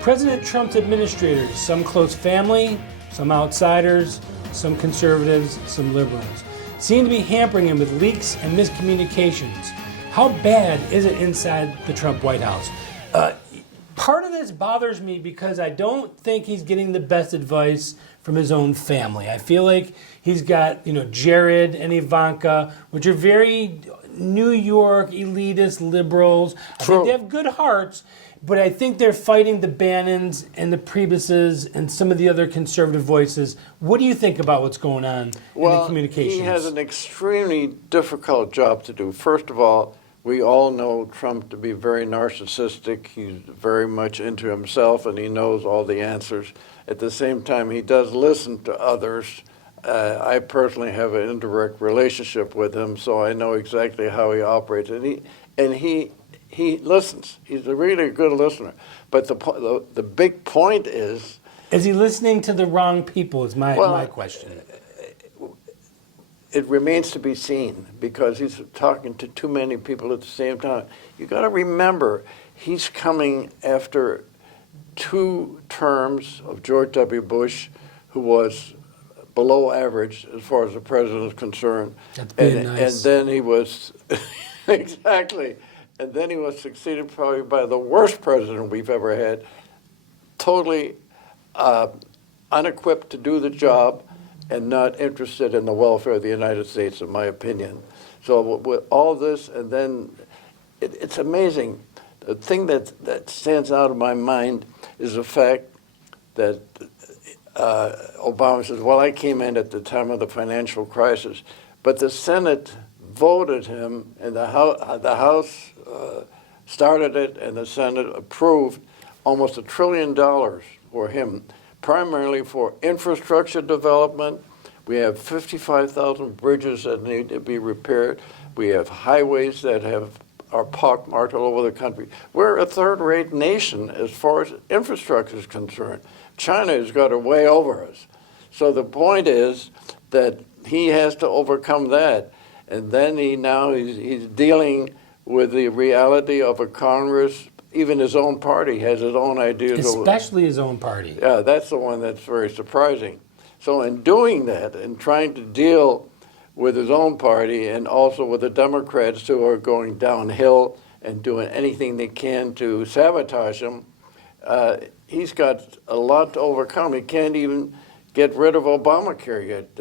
President Trump's administrators, some close family, some outsiders, some conservatives, some liberals, seem to be hampering him with leaks and miscommunications. How bad is it inside the Trump White House? Part of this bothers me because I don't think he's getting the best advice from his own family. I feel like he's got, Jared and Ivanka, which are very New York elitist liberals. I think they have good hearts, but I think they're fighting the Bannons and the Priebus's and some of the other conservative voices. What do you think about what's going on in the communications? He has an extremely difficult job to do. First of all, we all know Trump to be very narcissistic. He's very much into himself, and he knows all the answers. At the same time, he does listen to others. I personally have an indirect relationship with him, so I know exactly how he operates. And he listens. He's a really good listener. But the big point is he listening to the wrong people? Is my question. It remains to be seen because he's talking to too many people at the same time. You got to remember, he's coming after 2 terms of George W. Bush, who was below average as far as the president is concerned. That's being nice. And then he was, exactly, and then he was succeeded probably by the worst president we've ever had, totally unequipped to do the job and not interested in the welfare of the United States, in my opinion. So with all this, and then it's amazing. The thing that stands out of my mind is the fact that Obama says, well, I came in at the time of the financial crisis, but the Senate voted him, and the House started it, and the Senate approved almost $1 trillion for him, primarily for infrastructure development. We have 55,000 bridges that need to be repaired. We have highways that are pockmarked all over the country. We're a third-rate nation as far as infrastructure is concerned. China has got way over us. So the point is that he has to overcome that. And then he's dealing with the reality of a Congress. Even his own party has its own ideas. Especially his own party. Yeah, that's the one that's very surprising. So in doing that and trying to deal with his own party and also with the Democrats who are going downhill and doing anything they can to sabotage him, he's got a lot to overcome. He can't even get rid of Obamacare yet.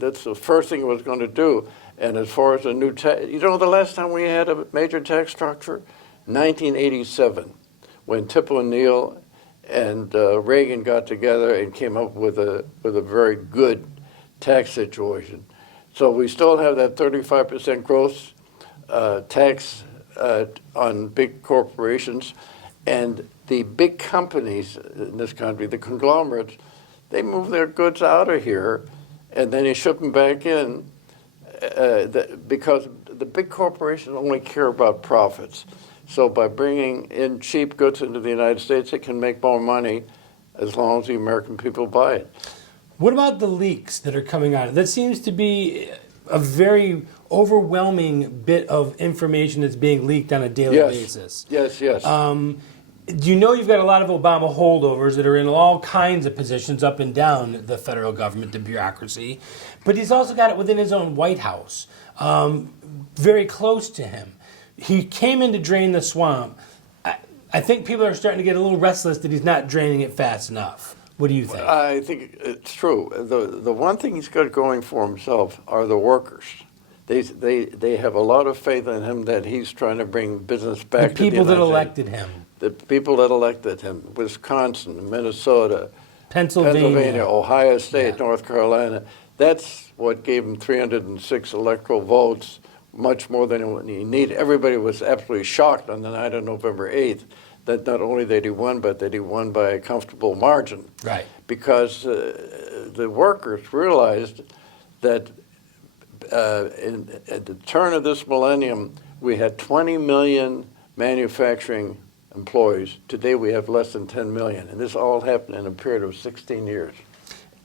That's the first thing he was going to do. And as far as the new tax, the last time we had a major tax structure? 1987, when Tip O'Neill and Reagan got together and came up with a very good tax situation. So we still have that 35% gross tax on big corporations, and the big companies in this country, the conglomerates, they move their goods out of here, and then you ship them back in because the big corporations only care about profits. So by bringing in cheap goods into the United States, it can make more money as long as the American people buy it. What about the leaks that are coming out? That seems to be a very overwhelming bit of information that's being leaked on a daily basis. Yes. Do you know you've got a lot of Obama holdovers that are in all kinds of positions up and down the federal government, the bureaucracy, but he's also got it within his own White House, very close to him. He came in to drain the swamp. I think people are starting to get a little restless that he's not draining it fast enough. What do you think? I think it's true. The one thing he's got going for himself are the workers. They have a lot of faith in him that he's trying to bring business back to the United States. The people that elected him. The people that elected him, Wisconsin, Minnesota, Pennsylvania, Ohio State, North Carolina. That's what gave him 306 electoral votes, much more than he needed. Everybody was absolutely shocked on the night of November 8th that not only that he won, but that he won by a comfortable margin. Right. Because the workers realized that at the turn of this millennium, we had 20 million manufacturing employees. Today we have less than 10 million, and this all happened in a period of 16 years.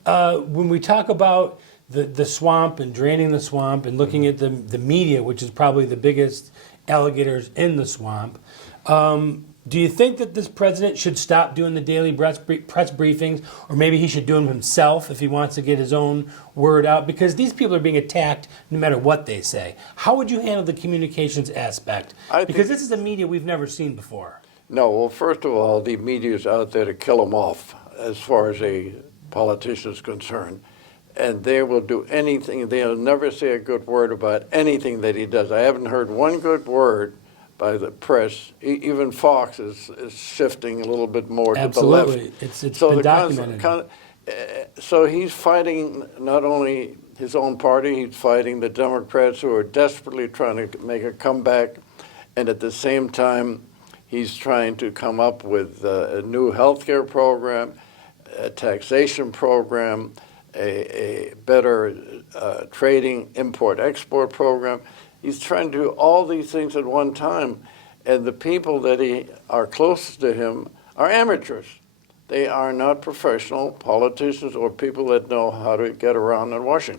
When we talk about the swamp and draining the swamp and looking at the media, which is probably the biggest alligators in the swamp, Do you think that this president should stop doing the daily press briefings, or maybe he should do them himself if he wants to get his own word out? Because these people are being attacked no matter what they say. How would you handle the communications aspect? Because this is a media we've never seen before. No, well, first of all, the media's out there to kill them off as far as a politician is concerned. And they will do anything. They'll never say a good word about anything that he does. I haven't heard one good word by the press. Even Fox is shifting a little bit more to the left. Absolutely. It's been documented. So he's fighting not only his own party, he's fighting the Democrats who are desperately trying to make a comeback. And at the same time, he's trying to come up with a new health care program, a taxation program, a better trading import-export program. He's trying to do all these things at one time, and the people that are closest to him are amateurs. They are not professional politicians or people that know how to get around in Washington.